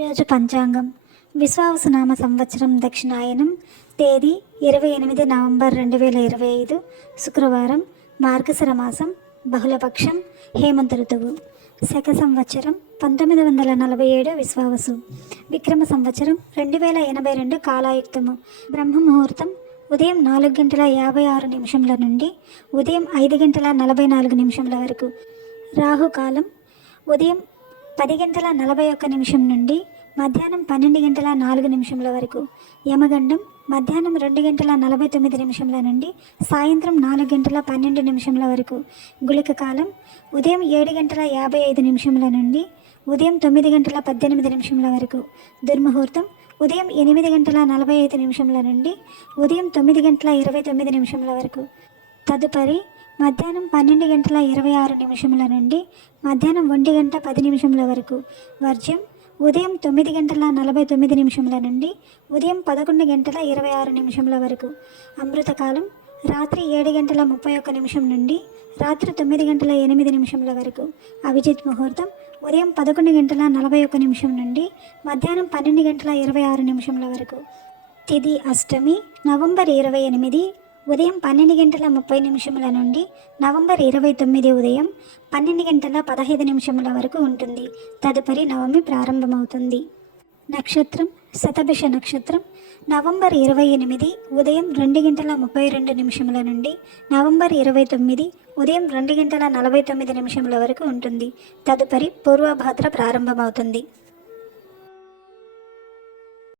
ఈరోజు పంచాంగం విశ్వావసునామ సంవత్సరం దక్షిణాయనం తేదీ 28 నవంబర్ 2025 శుక్రవారం మార్గశిర మాసం బహుళపక్షం హేమంత ఋతువు శక సంవత్సరం 1947 విశ్వావసు విక్రమ సంవత్సరం 2082 కాలాయుక్తము బ్రహ్మ ముహూర్తం ఉదయం 4:56 నుండి ఉదయం 5:44 వరకు రాహుకాలం ఉదయం 10:41 నుండి మధ్యాహ్నం 12:04 వరకు యమగండం మధ్యాహ్నం 2:49 నుండి సాయంత్రం 4:12 వరకు గుళిక కాలం ఉదయం 7:55 నుండి ఉదయం 9:18 వరకు దుర్ముహూర్తం ఉదయం 8:45 నుండి ఉదయం 9:29 వరకు తదుపరి మధ్యాహ్నం 12:26 నుండి మధ్యాహ్నం 1:10 వరకు వర్జ్యం ఉదయం 9:49 నుండి ఉదయం 11:26 వరకు అమృతకాలం రాత్రి 7:31 నుండి రాత్రి 9:08 వరకు అభిజిత్ ముహూర్తం ఉదయం 11:41 నుండి మధ్యాహ్నం 12:26 వరకు తిథి అష్టమి నవంబర్ 28 ఉదయం 12:30 నుండి నవంబర్ 29 ఉదయం 12:15 వరకు ఉంటుంది. తదుపరి నవమి ప్రారంభమవుతుంది. నక్షత్రం శతభిష నక్షత్రం నవంబర్ 28 ఉదయం 2:32 నుండి నవంబర్ 29 ఉదయం 2:49 వరకు ఉంటుంది. తదుపరి పూర్వభాద్ర ప్రారంభమవుతుంది.